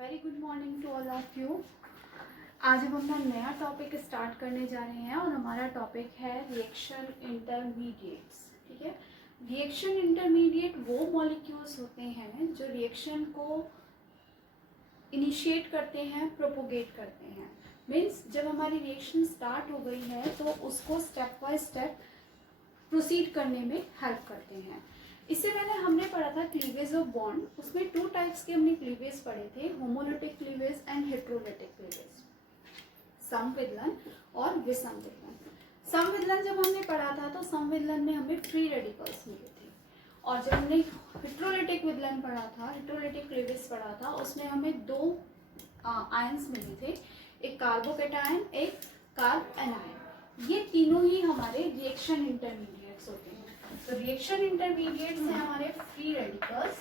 Very good morning to all of you. आज हम अपना नया टॉपिक स्टार्ट करने जा रहे हैं और हमारा टॉपिक है रिएक्शन इंटरमीडिएट्स। ठीक है, रिएक्शन इंटरमीडिएट वो मॉलिक्यूल्स होते हैं जो रिएक्शन को इनिशिएट करते हैं, प्रोपोगेट करते हैं। मीन्स जब हमारी रिएक्शन स्टार्ट हो गई है तो उसको स्टेप बाय स्टेप प्रोसीड करने में हेल्प करते हैं। इससे पहले हमने पढ़ा था क्लीवेज ऑफ बॉन्ड, उसमें 2 टाइप्स के हमने क्लीवेज पढ़े थे, homolytic cleavage and heterolytic cleavage, समविदलन और विसंविदलन। समविदलन जब हमने पढ़ा था तो समविदलन में हमें फ्री रेडिकल्स मिले थे, और जब हमने हेट्रोलिटिक विदलन पढ़ा था, हेट्रोलिटिक क्लीवेज पढ़ा था, उसमें हमें 2 आयंस मिले थे, एक कार्बोकेटायन, एक कार्ब एनायन। ये तीनों ही हमारे रिएक्शन इंटरमीडिएट्स होते हैं। तो रिएक्शन इंटरमीडिएट्स हैं हमारे free radicals,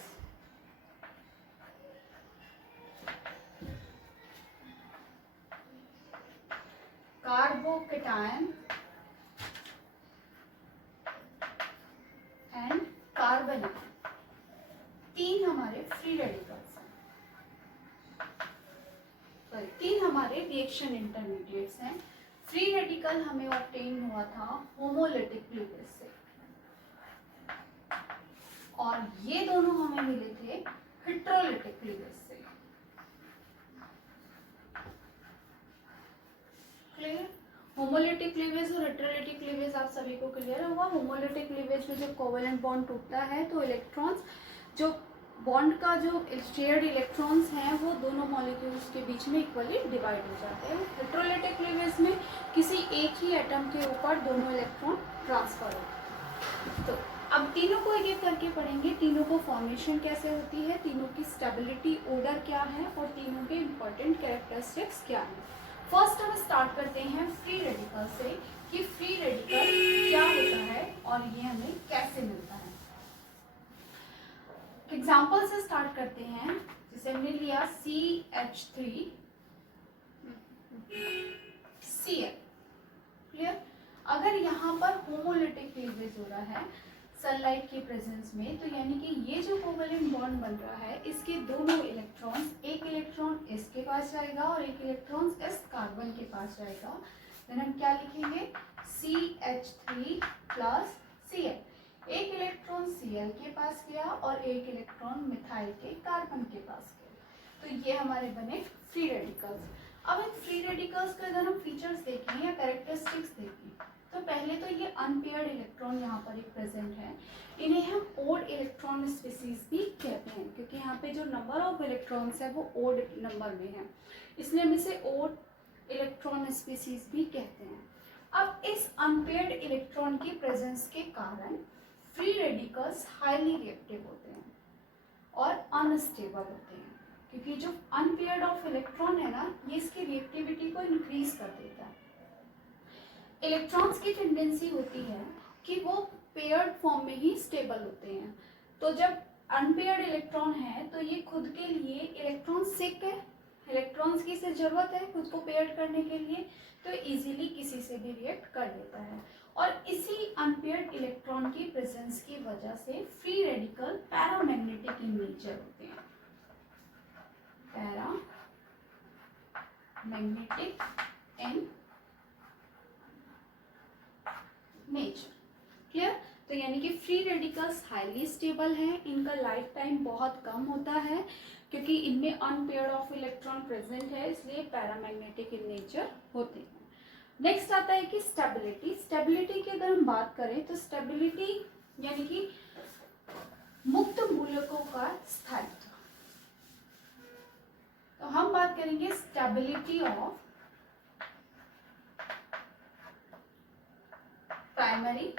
carbocation and carbon. 3 हमारे फ्री रेडिकल्स हैं, सॉरी 3 हमारे रिएक्शन इंटरमीडिएट्स हैं। फ्री रेडिकल हमें ऑब्टेन हुआ था होमोलिटिक क्लीवेज से, और ये दोनों हमें मिले थे हेट्रोलिटिक क्लीवेज से। क्लियर? होमोलिटिक क्लीवेज और हेट्रोलिटिक क्लीवेज आप सभी को क्लियर होगा। होमोलिटिक क्लीवेज में जब कोवेलेंट बॉन्ड टूटता है तो इलेक्ट्रॉन्स, जो बॉन्ड का जो शेयर्ड इलेक्ट्रॉन्स हैं वो दोनों मॉलिक्यूल्स के बीच में इक्वली डिवाइड हो जाते हैं। हेट्रोलिटिक क्लीवेज में किसी एक ही एटम के ऊपर दोनों इलेक्ट्रॉन ट्रांसफर होते हैं। तो अब तीनों को एक एक करके पढ़ेंगे, तीनों को फॉर्मेशन कैसे होती है, तीनों की स्टेबिलिटी, ऑर्डर क्या है, और तीनों के इंपॉर्टेंट कैरेक्टरिस्टिक्स क्या है। फर्स्ट हम स्टार्ट करते हैं फ्री रेडिकल से, कि फ्री रेडिकल क्या होता है और ये हमें कैसे मिलता है। एग्जाम्पल से स्टार्ट करते हैं। जैसे हमने लिया CH3 Cl। क्लियर? अगर यहाँ पर होमोलिटिक क्लीवेज हो रहा है सनलाइट की प्रेजेंस में, तो यानी कि ये जो कोवेलेंट बॉन्ड बन रहा है, इसके दोनों इलेक्ट्रॉन्स, एक इलेक्ट्रॉन इसके पास जाएगा और एक इलेक्ट्रॉन इस कार्बन के पास जाएगा। देन हम क्या लिखेंगे, CH3 प्लस Cl। एक इलेक्ट्रॉन Cl के पास गया और एक इलेक्ट्रॉन मिथाइल के कार्बन के पास गया। तो ये हमारे बने फ्री रेडिकल्स। अब इन फ्री रेडिकल्स के अगर हम फीचर्स देखें या कैरेक्टरिस्टिक्स देखें, तो पहले तो ये अनपेयर्ड इलेक्ट्रॉन यहाँ पर एक प्रेजेंट है। इन्हें हम ओड इलेक्ट्रॉन स्पीसीज भी कहते हैं, क्योंकि यहाँ पे जो नंबर ऑफ इलेक्ट्रॉन्स है वो ओड नंबर में है, इसलिए हम इसे ओड इलेक्ट्रॉन स्पीसीज भी कहते हैं। अब इस अनपेयर्ड इलेक्ट्रॉन की प्रेजेंस के कारण फ्री रेडिकल्स हाईली रिएक्टिव होते हैं और अनस्टेबल होते हैं, क्योंकि जो अनपेयर्ड ऑफ इलेक्ट्रॉन है ना, ये इसकी रिएक्टिविटी को इंक्रीज कर देता है। इलेक्ट्रॉन्स की टेंडेंसी होती है कि वो पेयर्ड फॉर्म में ही स्टेबल होते हैं। तो जब अनपेयर्ड इलेक्ट्रॉन है तो ये खुद के लिए इलेक्ट्रॉन सिक है, इलेक्ट्रॉन्स की इसे जरूरत है खुद को पेयर्ड करने के लिए, तो इजीली किसी से भी रिएक्ट कर लेता है। और इसी अनपेयर्ड इलेक्ट्रॉन की प्रेजेंस की वजह से free radical paramagnetic in nature होते हैं। Paramagnetic in nature. क्लियर? तो यानी कि फ्री रेडिकल्स हाईली स्टेबल हैं, इनका लाइफ टाइम बहुत कम होता है, क्योंकि इनमें अनपेयर्ड ऑफ इलेक्ट्रॉन प्रेजेंट है, इसलिए पैरामैग्नेटिक इन नेचर होते हैं। नेक्स्ट आता है कि स्टेबिलिटी। स्टेबिलिटी की अगर हम बात करें तो स्टेबिलिटी यानी कि मुक्त मूलकों का स्थायित्व। तो हम बात करेंगे stability of primary,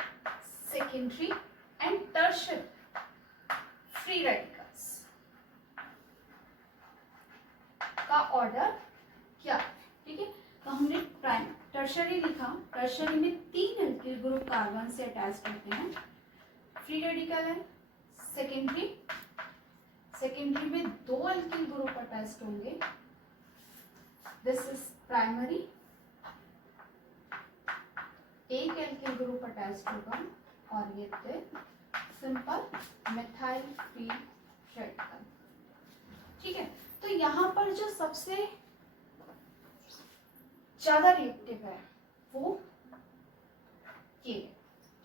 secondary and tertiary free radicals का ऑर्डर क्या। ठीक है, तो हमने टर्शियरी लिखा, टर्शियरी में 3 एल्किल ग्रुप कार्बन से अटैच करते हैं, फ्री रेडिकल है। सेकेंडरी में 2 एल्किल ग्रुप अटैच होंगे, दिस इज प्राइमरी, एक एल्किल ग्रुप अटैच होगा, और ये थे सिंपल मिथाइल फ्री रेडिकल। ठीक है, तो यहाँ पर जो सबसे ज्यादा रिएक्टिव है वो ये,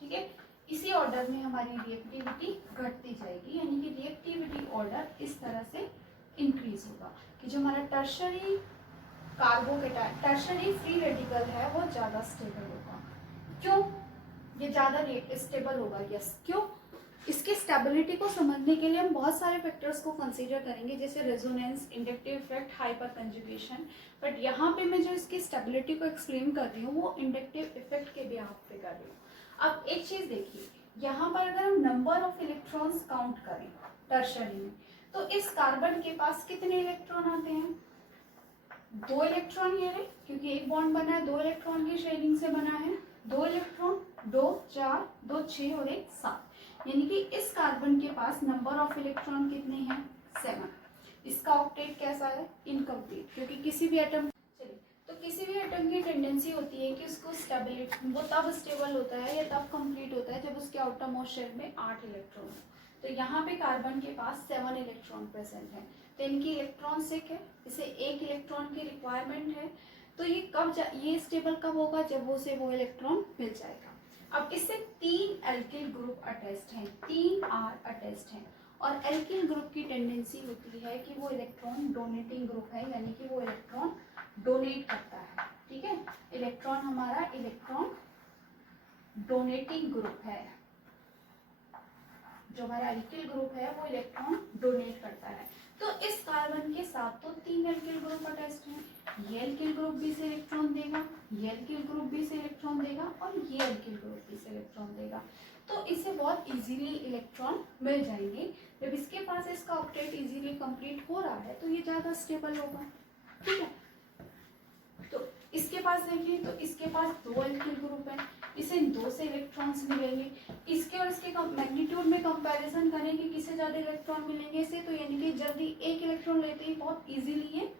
ठीक है। इसी ऑर्डर में हमारी रिएक्टिविटी घटती जाएगी, यानी कि रिएक्टिविटी ऑर्डर इस तरह से इंक्रीज होगा कि जो हमारा tertiary carbocation, tertiary free radical है वो ज़्यादा स्टेबल होगा। क्यों ये ज़्यादा स्टेबल होगा? यस, क्यों? इसकी स्टेबिलिटी को समझने के लिए हम बहुत सारे फैक्टर्स को कंसीडर करेंगे, जैसे resonance, inductive effect, hyper conjugation. But यहाँ पे मैं जो इसकी स्टेबिलिटी को एक्सप्लेन कर रही हूँ वो इंडक्टिव इफेक्ट के बिहाफ पे कर रही हूँ। अब एक चीज़ देखिए, यहाँ पर अगर हम नंबर ऑफ इलेक्ट्रॉन्स काउंट करें टर्शरी में, तो इस कार्बन के पास कितने इलेक्ट्रॉन आते हैं? 2 इलेक्ट्रॉन ये रहे, क्योंकि एक बॉन्ड बना है 2 इलेक्ट्रॉन की शेयरिंग से बना है। 2 इलेक्ट्रॉन, 2 4, 2 6 और 1 7, यानी कि इस कार्बन के पास नंबर ऑफ इलेक्ट्रॉन कितने हैं? 7। इसका ऑक्टेट कैसा है? इनकम्प्लीट, क्योंकि किसी भी एटम, चलिए, तो किसी भी एटम की टेंडेंसी होती है कि उसको स्टेबिलिटी, वो तब स्टेबल होता है या तब कंप्लीट होता है जब उसके आउटर मोस्ट शेल में 8 इलेक्ट्रॉन हो। तो यहाँ पे कार्बन के पास 7 इलेक्ट्रॉन प्रेजेंट है, तो इनकी इलेक्ट्रॉन सिक है, इसे 1 इलेक्ट्रॉन की रिक्वायरमेंट है। तो ये ये स्टेबल कब होगा? जब उसे वो इलेक्ट्रॉन मिल जाएगा। अब इससे 3 एल्किल ग्रुप अटैच्ड हैं, 3 आर अटैच्ड हैं, और एल्किल ग्रुप की टेंडेंसी होती है कि वो इलेक्ट्रॉन डोनेटिंग ग्रुप है, यानी कि वो इलेक्ट्रॉन डोनेट करता है, ठीक है। इलेक्ट्रॉन हमारा इलेक्ट्रॉन डोनेटिंग ग्रुप है, जो हमारा एल्किल ग्रुप है वो इलेक्ट्रॉन डोनेट करता है। तो इस कार्बन के साथ तो 3 एल्किल ग्रुप अटैच्ड हैं, ये एल्किल ग्रुप भी से इलेक्ट्रॉन देगा, ये एल्किल ग्रुप भी से इलेक्ट्रॉन देगा, और ये एल्किल ग्रुप भी से इलेक्ट्रॉन देगा। तो इसे बहुत इजीली इलेक्ट्रॉन मिल जाएंगे। जब इसके पास इसका ऑक्टेट इजीली कंप्लीट हो रहा है तो ये ज़्यादा स्टेबल होगा, ठीक है। तो इसके पास देखिए, तो इसके पास 2 एल्किल ग्रुप है, इसे 2 से इलेक्ट्रॉन्स मिलेंगे। इसके और इसके मैग्नीट्यूड में कंपैरिजन करें कि किसे ज़्यादा इलेक्ट्रॉन मिलेंगे इसे, तो यानी कि जल्दी 1 इलेक्ट्रॉन लेते ही बहुत इजीली ये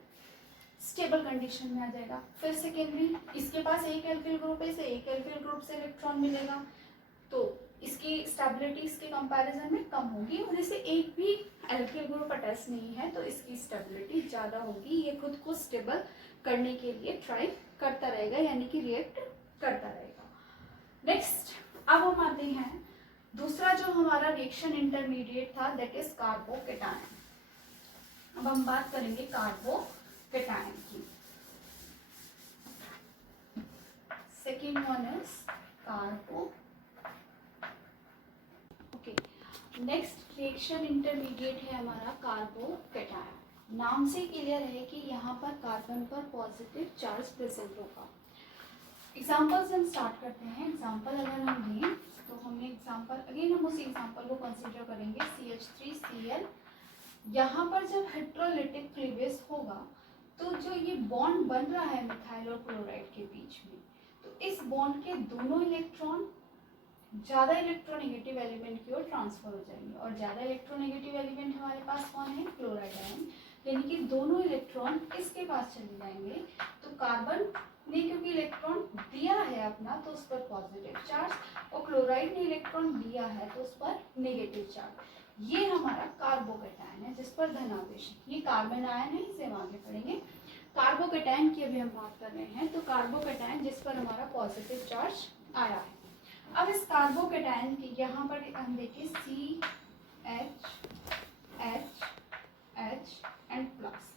स्टेबल कंडीशन में आ जाएगा। फिर सेकेंडली इसके पास 1 एल्किल ग्रुप है, इसे 1 एल्किल ग्रुप से इलेक्ट्रॉन मिलेगा, तो इसकी स्टेबिलिटी इसके कंपैरिजन में कम होगी, और इसे एक भी एल्किल ग्रुप अटैच नहीं है तो इसकी स्टेबिलिटी ज़्यादा होगी। ये खुद को स्टेबल करने के लिए ट्राई करता रहेगा, यानी कि रिएक्ट करता रहेगा। नेक्स्ट, अब हम आते हैं दूसरा जो हमारा रिएक्शन इंटरमीडिएट था, दैट इज कार्बोकेटायन। अब हम बात करेंगे कार्बोकेटायन की। Second one is कार्बो। Okay, next reaction intermediate है हमारा कार्बोकेटायन। नाम से क्लियर है कि यहाँ पर कार्बन पर पॉजिटिव चार्ज प्रेजेंट होगा। एग्जाम्पल से हम स्टार्ट करते हैं। एग्जाम्पल अगर हम लें तो हमें एग्जाम्पल, अगेन हम उसी एग्जाम्पल को कंसीडर करेंगे, CH3Cl। यहाँ पर जब हेट्रोलिटिक क्लीवेज होगा तो जो ये बॉन्ड बन रहा है मिथाइल और क्लोराइड के बीच में, तो इस बॉन्ड के दोनों इलेक्ट्रॉन ज़्यादा इलेक्ट्रोनेगेटिव एलिमेंट की ओर ट्रांसफर हो जाएंगे, और ज़्यादा इलेक्ट्रोनेगेटिव एलिमेंट हमारे पास कौन है? क्लोराइड आयन, यानी कि दोनों इलेक्ट्रॉन इसके पास चले जाएंगे। तो कार्बन ने क्योंकि इलेक्ट्रॉन दिया है अपना तो उस पर पॉजिटिव चार्ज, और क्लोराइड ने इलेक्ट्रॉन दिया है तो उस पर नेगेटिव चार्ज। ये हमारा कार्बोकेटायन है जिस पर धनावेश, ये कार्बन आयन है, इसे हम आगे पढ़ेंगे। कार्बोकेटायन की अभी हम बात कर रहे हैं, तो कार्बोकेटायन जिस पर हमारा पॉजिटिव चार्ज आया है। अब इस कार्बोकेटायन की यहाँ पर हम देखिए CH एंड प्लस।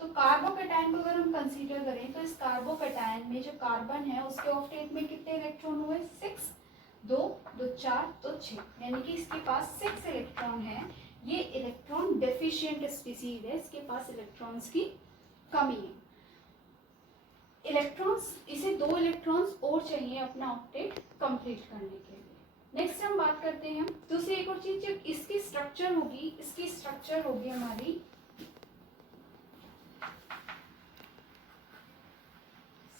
तो कार्बोकेटायन को अगर हम कंसीडर करें तो इस कार्बोकेटायन में जो कार्बन है उसके ऑक्टेट में कितने इलेक्ट्रॉन हुए? 6, 2, 2 4, तो 6, यानी कि इसके पास 6 इलेक्ट्रॉन है। ये इलेक्ट्रॉन डेफिशिएंट स्पीसीज है, इसके पास इलेक्ट्रॉन्स की कमी है। इलेक्ट्रॉन्स, इसे 2 इलेक्ट्रॉन्स और चाहिए अपना ऑक्टेट कंप्लीट करने के लिए। नेक्स्ट हम बात करते हैं दूसरी एक और चीज, जो इसकी स्ट्रक्चर होगी, इसकी स्ट्रक्चर होगी हमारी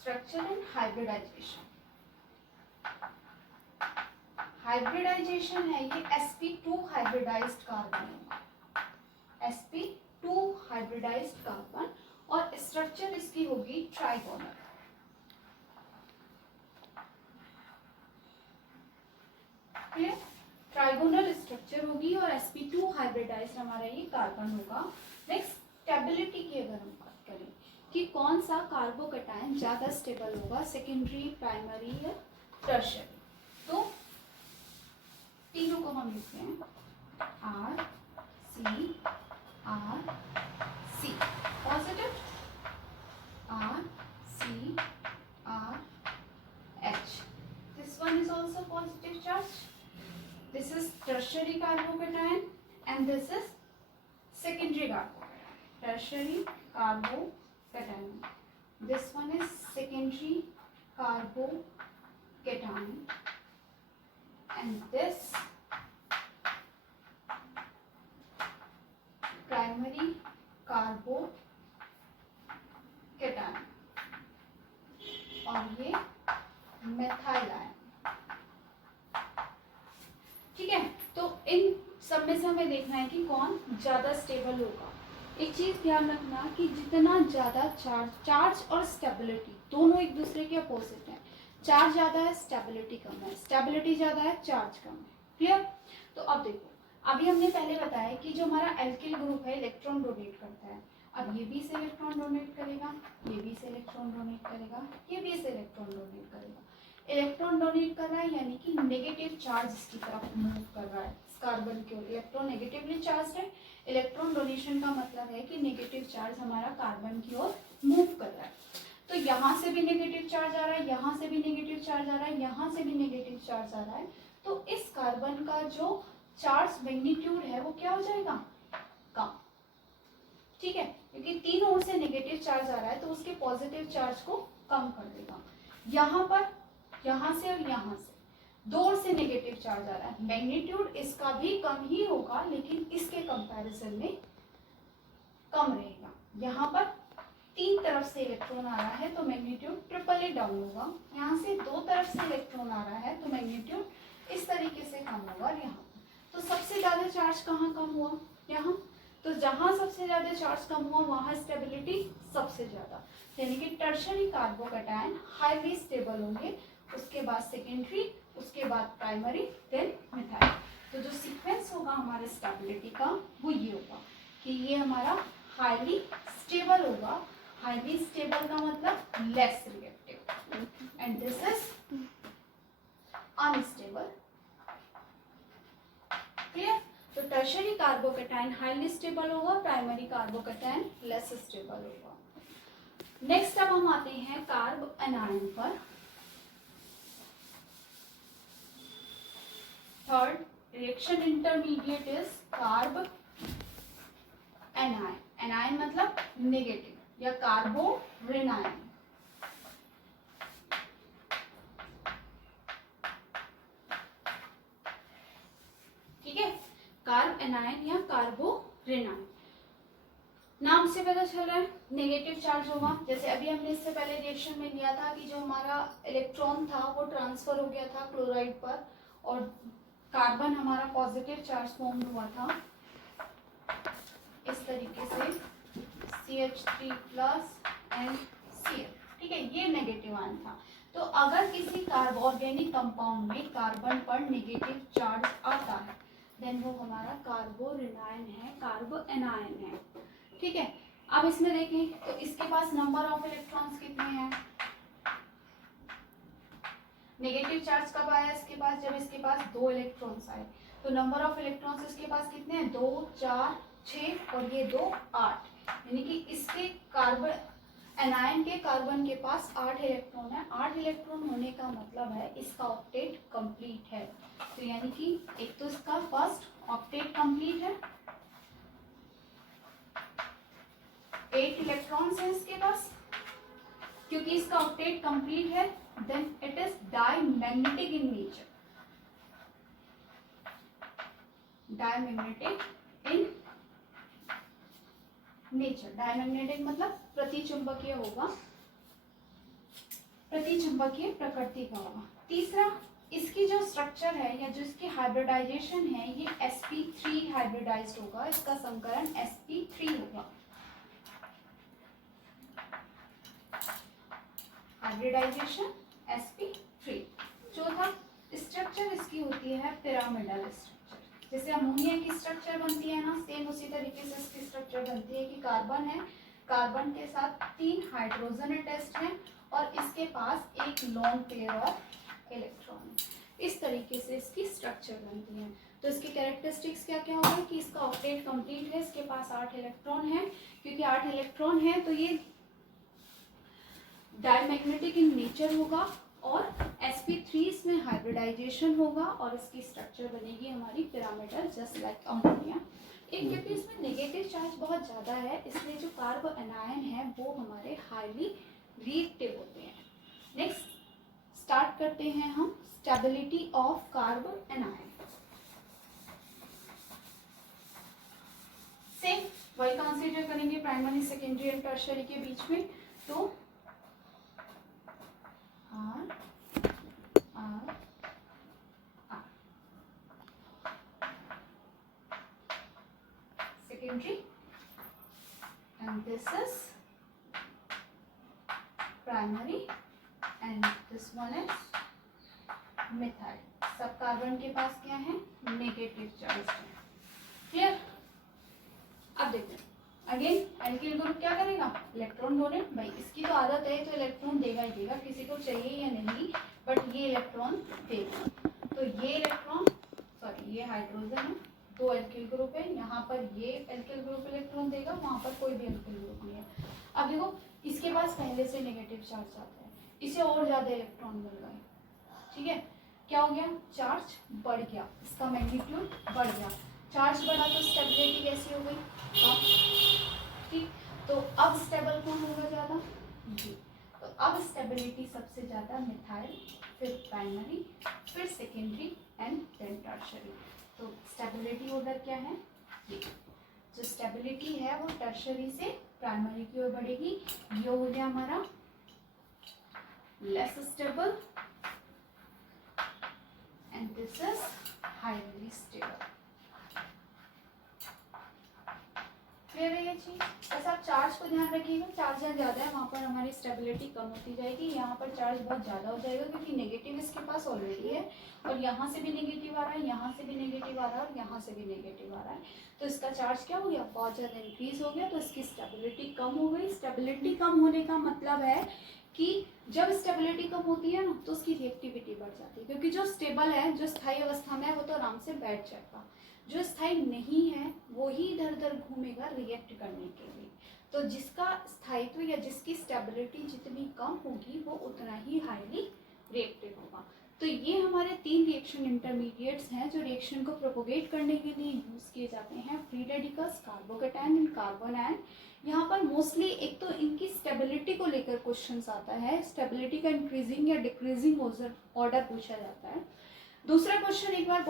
स्ट्रक्चर एंड हाइब्रिडाइजेशन। हाइब्रिडाइजेशन है ये sp2 हाइब्रिडाइज्ड कार्बन होगा, sp2 हाइब्रिडाइज्ड कार्बन, और स्ट्रक्चर इसकी होगी ट्राइगोनल। ट्राइगोनल स्ट्रक्चर होगी और sp2 हाइब्रिडाइज्ड हमारा ये कार्बन होगा। नेक्स्ट स्टेबिलिटी की अगर हम बात करें कि कौन सा कार्बोकैटायन ज़्यादा स्टेबल होगा, सेकेंडरी, प्राइमरी या टर्शियरी, तो तीनों को हम लिखते हैं R C positive, R C R H, this one is also positive charge, this is tertiary carbocation and this is secondary carbocation, tertiary carbocation, this one is secondary carbocation and this primary carbocation और ये methyl ion। ठीक है, तो इन सब में से हमें देखना है कि कौन ज़्यादा स्टेबल होगा। एक चीज़ ध्यान रखना कि जितना ज़्यादा चार्ज और स्टेबिलिटी दोनों एक दूसरे के अपोजिट हैं। चार्ज ज़्यादा है, स्टेबिलिटी कम है, स्टेबिलिटी ज़्यादा है, चार्ज कम है। क्लियर? तो अब देखो, अभी हमने पहले बताया कि जो हमारा एल्किल ग्रुप है इलेक्ट्रॉन डोनेट करता है। अब ये भी से इलेक्ट्रॉन डोनेट करेगा, ये भी से इलेक्ट्रॉन डोनेट करेगा, ये भी से इलेक्ट्रॉन डोनेट करेगा। इलेक्ट्रॉन डोनेट कर रहा है यानी कि नेगेटिव चार्ज इसकी तरफ मूव कर रहा है, कार्बन की ओर। इलेक्ट्रॉन नेगेटिवली चार्ज है, इलेक्ट्रॉन डोनेशन का मतलब है कि नेगेटिव चार्ज हमारा कार्बन की ओर मूव कर रहा है। तो यहाँ से भी नेगेटिव चार्ज आ रहा है, यहाँ से भी नेगेटिव चार्ज आ रहा है, यहाँ से भी नेगेटिव चार्ज आ रहा है। तो इस कार्बन का जो चार्ज मैग्नीट्यूड है वो क्या हो जाएगा? कम। ठीक है, क्योंकि तीन ओर से नेगेटिव चार्ज आ रहा है तो उसके पॉजिटिव चार्ज को कम कर देगा। यहाँ पर, यहाँ से और यहाँ से दो ओर से नेगेटिव चार्ज आ रहा है, मैग्नीट्यूड इसका भी कम ही होगा लेकिन इसके कंपैरिजन में कम रहेगा। यहाँ पर तीन तरफ से इलेक्ट्रॉन आ रहा है तो मैग्नीट्यूड ट्रिपली डाउन होगा। यहाँ से दो तरफ से इलेक्ट्रॉन आ रहा है तो मैग्नीट्यूड इस तरीके से कम होगा। यहाँ तो सबसे ज़्यादा चार्ज कहाँ कम हुआ? यहाँ। तो जहाँ सबसे ज़्यादा चार्ज कम हुआ वहाँ स्टेबिलिटी सबसे ज़्यादा, यानी कि टर्शियरी कार्बोकैटायन हाईली स्टेबल होंगे, उसके बाद सेकेंडरी, उसके बाद प्राइमरी, देन मिथाइल। तो जो सीक्वेंस होगा हमारे स्टेबिलिटी का वो ये होगा कि ये हमारा हाईली स्टेबल होगा। हाईली स्टेबल का मतलब less reactive, and this is unstable. Clear? तो टर्शियरी कार्बोकैटायन हाईली स्टेबल होगा, प्राइमरी कार्बोकैटायन लेस स्टेबल होगा। नेक्स्ट अब हम आते हैं कार्ब एनायन पर। Third reaction intermediate is carb anion. Anion मतलब नेगेटिव या कार्बोरेनायन। ठीक है, कार्ब एनायन या कार्बोरेनायन। नाम से पता चल रहा है नेगेटिव चार्ज होगा। जैसे अभी हमने इससे पहले रिएक्शन में लिया था कि जो हमारा इलेक्ट्रॉन था वो ट्रांसफर हो गया था क्लोराइड पर और कार्बन हमारा पॉजिटिव चार्ज फॉर्म हुआ था इस तरीके से CH3+ एंड Cl। ठीक है, ये नेगेटिव आयन था। तो अगर किसी ऑर्गेनिक कंपाउंड में कार्बन पर नेगेटिव चार्ज आता है देन वो हमारा कार्बोरेनायन है, कार्ब एनायन है। ठीक है, अब इसमें देखें तो इसके पास नंबर ऑफ इलेक्ट्रॉन्स कितने हैं? नेगेटिव चार्ज कब आया इसके पास? जब इसके पास 2 इलेक्ट्रॉन्स आए। तो नंबर ऑफ इलेक्ट्रॉन्स इसके पास कितने हैं? 2, 4, 6 और ये 2, 8। यानी कि इसके कार्बन एनायन के कार्बन के पास 8 इलेक्ट्रॉन है। 8 इलेक्ट्रॉन होने का मतलब है इसका ऑक्टेट कंप्लीट है। तो यानी कि एक तो इसका फर्स्ट ऑक्टेट कंप्लीट है, 8 इलेक्ट्रॉन्स है इसके पास। क्योंकि इसका ऑक्टेट कंप्लीट है then it is diamagnetic in nature। diamagnetic in nature, diamagnetic मतलब प्रतिचुंबकीय होगा, प्रतिचुंबकीय प्रकृति का होगा। तीसरा, इसकी जो स्ट्रक्चर है या जो इसकी हाइब्रिडाइजेशन है ये sp3 हाइब्रिडाइज्ड होगा, इसका संकरण sp3 होगा। Hybridisation sp3। चौथा, स्ट्रक्चर इसकी होती है पिरामिडल स्ट्रक्चर। जैसे अमोनिया की स्ट्रक्चर बनती है ना, सेम उसी तरीके से इसकी स्ट्रक्चर बनती है कि कार्बन है, कार्बन के साथ 3 हाइड्रोजन अटैच्ड हैं और इसके पास एक लोन पेयर ऑफ इलेक्ट्रॉन है। इस तरीके से इसकी स्ट्रक्चर बनती है। तो इसकी कैरेक्टरिस्टिक्स क्या क्या होगा कि इसका ऑक्टेट कंप्लीट है, इसके पास 8 इलेक्ट्रॉन है। क्योंकि 8 इलेक्ट्रॉन है तो ये डायमैग्नेटिक इन नेचर होगा और sp3 इसमें हाइब्रिडाइजेशन होगा और इसकी स्ट्रक्चर बनेगी हमारी पिरामिडल जस्ट लाइक अमोनिया। एक क्योंकि इसमें नेगेटिव चार्ज बहुत ज़्यादा है इसलिए जो कार्बो एनायन है वो हमारे हाईली रिएक्टिव होते हैं। नेक्स्ट स्टार्ट करते हैं हम स्टेबिलिटी ऑफ कार्बो एनायन। सेम वही कंसीडर करेंगे प्राइमरी सेकेंडरी एंड टर्शियरी के बीच में। तो R secondary and this is primary and this one is methyl। सब कार्बन के पास क्या है नेगेटिव चार्ज है। क्लियर। अब देखते हैं अगेन एल्किल ग्रुप क्या करेगा इलेक्ट्रॉन डोनेट। भाई इसकी तो आदत है तो इलेक्ट्रॉन देगा ही देगा, किसी को चाहिए या नहीं बट ये इलेक्ट्रॉन देगा। तो ये इलेक्ट्रॉन सॉरी ये हाइड्रोजन है, 2 एल्किल ग्रुप है, यहाँ पर ये एल्किल ग्रुप इलेक्ट्रॉन देगा, वहाँ पर कोई भी एल्किल ग्रुप नहीं है। अब देखो इसके पास पहले से नेगेटिव चार्ज आता है, इसे और ज़्यादा इलेक्ट्रॉन मिल गए। ठीक है क्या हो गया चार्ज बढ़ गया, इसका मैग्नीट्यूड बढ़ गया। चार्ज बढ़ा तो स्टेबिलिटी कैसी हो गई कम। ठीक तो अब स्टेबल कौन होगा ज़्यादा जी। तो अब स्टेबिलिटी सबसे ज़्यादा मिथाइल, फिर प्राइमरी, फिर सेकेंडरी एंड देन टर्शियरी। तो स्टेबिलिटी ऑर्डर क्या है ये, जो स्टेबिलिटी है वो टर्शियरी से प्राइमरी की ओर बढ़ेगी। ये हो गया हमारा less stable and this is highly stable. Clear है ये चीज। बस आप चार्ज को ध्यान रखिएगा, चार्ज जहाँ ज़्यादा है वहाँ पर हमारी स्टेबिलिटी कम होती जाएगी, यहाँ पर चार्ज बहुत ज़्यादा हो जाएगा क्योंकि नेगेटिव इसके पास ऑलरेडी है और यहाँ से भी नेगेटिव आ रहा है, यहाँ से भी नेगेटिव आ रहा है और यहाँ से भी नेगेटिव आ रहा है। तो इसका चार्ज क्या हो गया बहुत ज़्यादा इंक्रीज हो गया, तो इसकी स्टेबिलिटी कम हो गई। स्टेबिलिटी कम होने का मतलब है कि जब स्टेबिलिटी कम होती है ना तो उसकी रिएक्टिविटी बढ़ जाती है, क्योंकि जो स्टेबल है जो स्थायी अवस्था में है वो तो आराम से बैठ जाएगा, जो स्थायी नहीं है वो ही इधर उधर घूमेगा रिएक्ट करने के लिए। तो जिसका स्थायित्व या जिसकी स्टेबिलिटी जितनी कम होगी वो उतना ही हाईली रिएक्टिव होगा। तो ये हमारे 3 रिएक्शन इंटरमीडिएट्स हैं जो रिएक्शन को प्रोपोगेट करने के लिए यूज़ किए जाते हैं। Free radicals, carbocation and carbanion. यहाँ पर मोस्टली एक तो इनकी स्टेबिलिटी को लेकर क्वेश्चंस आता है, स्टेबिलिटी का इंक्रीजिंग या डिक्रीजिंग ऑर्डर पूछा जाता है। दूसरा क्वेश्चन एक बार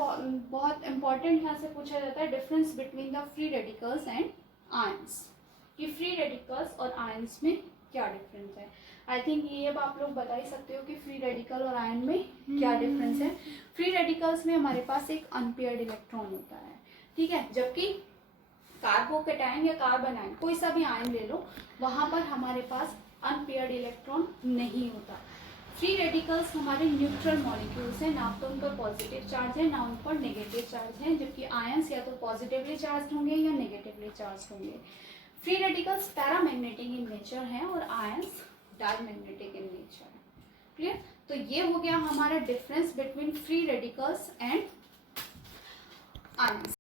बहुत इंपॉर्टेंट यहाँ से पूछा जाता है, difference between the free radicals and ions, कि फ्री रेडिकल्स और आयंस में क्या डिफरेंस है। आई थिंक ये अब आप लोग बता ही सकते हो कि फ्री रेडिकल और आयन में क्या डिफरेंस है। फ्री रेडिकल्स में हमारे पास एक अनपेयर्ड इलेक्ट्रॉन होता है, ठीक है, जबकि कार्बोकैटायन या कार्बोनायन कोई सा भी आयन ले लो वहाँ पर हमारे पास अनपेयर्ड इलेक्ट्रॉन नहीं होता। फ्री रेडिकल्स हमारे न्यूट्रल मॉलिक्यूल्स हैं, ना तो उन पर पॉजिटिव चार्ज है ना उन पर नेगेटिव चार्ज है, जबकि आयंस या तो पॉजिटिवली चार्ज होंगे या नेगेटिवली चार्ज होंगे। Free radicals paramagnetic in nature हैं और आयंस डायमैग्नेटिक इन नेचर है। क्लियर। तो ये हो गया हमारा difference between free radicals and ions.